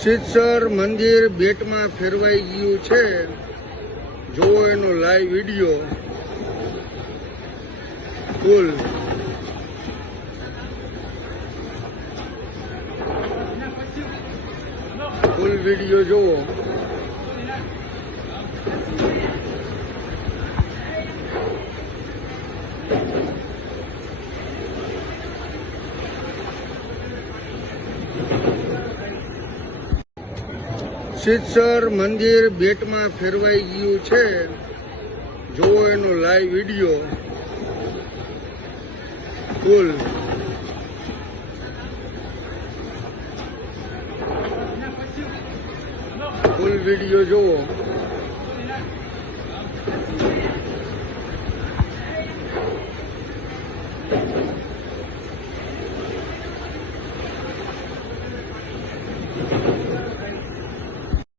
સિદ્ધસર મંદિર બેટમાં ફેરવાઈ ગયું છે. જોવો એનો live video full full video જોવો સિદ્ધસર મંદિર બેટમાં ફેરવાઈ ગયું છે. જોવો એનો લાઈવ વીડિયો કુલ ફૂલ વીડિયો જોવો